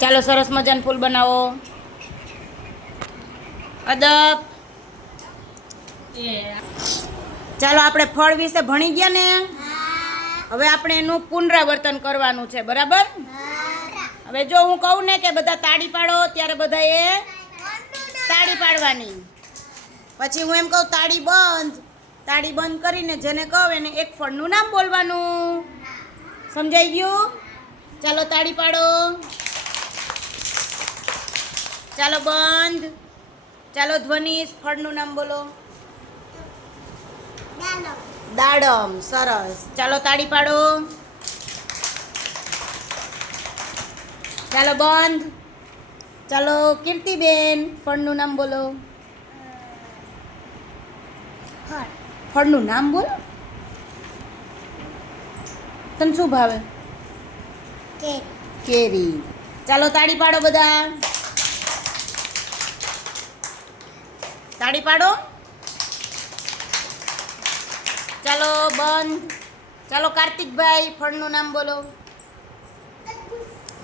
ચાલો સરસ મજાનું ફૂલ બનાવો. અદબ. ચાલો આપણે ફળ વિશે ભણી ગયા ને? હવે આપણે એનું પુનરાવર્તન કરવાનું છે બરાબર? હવે જો હું કહું ને કે બધા તાળી પાડો ત્યારે બધાએ તાળી પાડવાની. પછી હું એમ કહું તાળી બંધ. તાળી બંધ કરીને જેને કહું એને એક ફળનું નામ બોલવાનું. સમજાઈ ગયું? ચાલો તાળી પાડો. ચાલો બંધ. ચાલો ધ્વનિશ ફળનું નામ બોલો. દાડમ સરસ. ચાલો તાળી પાડો. ચાલો બંધ. ચાલો કીર્તિબેન ફળનું નામ બોલો. ફળનું નામ બોલો? તને શું ભાવે? કેરી. ચાલો તાળી પાડો બધા. તાળી પાડો ચાલો બંધ ચાલો કાર્તિકભાઈ ફળનું નામ બોલો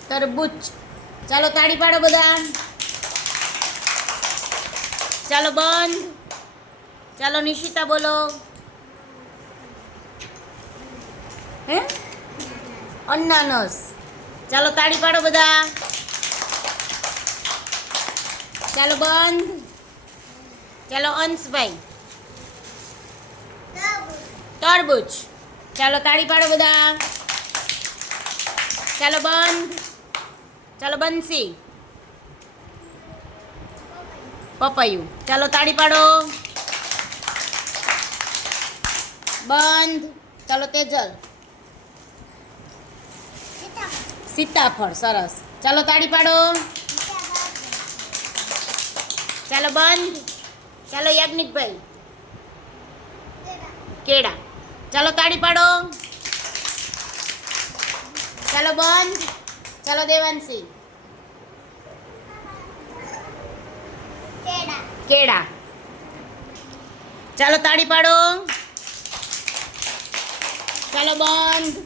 તરબૂચ ચાલો તાળી પાડો બધા ચાલો બંધ ચાલો નિશિતા બોલો હે અન્નાનસ ચાલો તાળી પાડો બધા ચાલો બંધ ચાલો અંશભાઈ. તરબૂચ. ચાલો તાળી પાડો બધા. ચાલો બંધ. ચાલો બંસી. પપૈયું. ચાલો તાળી પાડો. બંધ. ચાલો તેજલ. સીતાફળ, સરસ. ચાલો તાળી પાડો. ચાલો બંધ. ચાલો યાજ્ઞિકભાઈ કેળા ચાલો તાળી પાડો ચાલો બંધ ચાલો દેવાંશી કેળા ચાલો તાળી પાડો ચાલો બંધ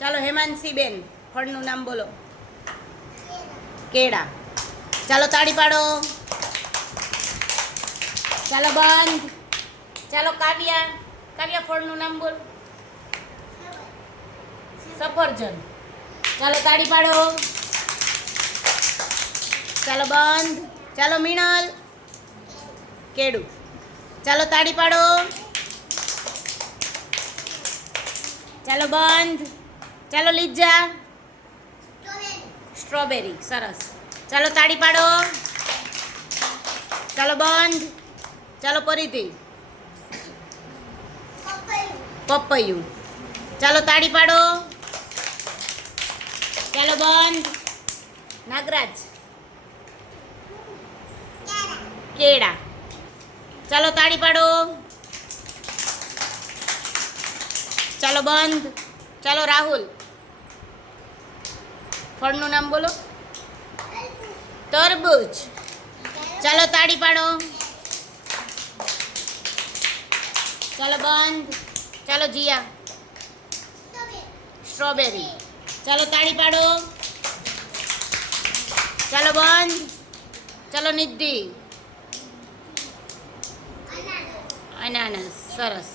ચાલો હેમાંશી બેન ફળનું નામ બોલો કેળા ચાલો તાળી પાડો ચાલો બંધ. ચાલો કાવ્યા. કાવ્યા ફળનું નામ બોલ. સફરજન. ચાલો તાળી પાડો. ચાલો બંધ. ચાલો મીણલ. કેડું. ચાલો તાળી પાડો. ચાલો બંધ. ચાલો લીજા. સ્ટ્રોબેરી. સરસ. ચાલો તાળી પાડો. ચાલો બંધ. ચાલો ફરીથી. પપૈયું. ચાલો તાળી પાડો. ચાલો બંધ. નાગરાજ. કેળા. ચાલો તાળી પાડો. ચાલો બંધ. ચાલો રાહુલ. ફળનું નામ બોલો. તરબૂચ. ચાલો તાળી પાડો. ચાલો બંધ. ચાલો જીયા. સ્ટ્રોબેરી ચાલો તાળી પાડો. ચાલો બંધ. ચાલો નિધિ અનાનસ. સરસ.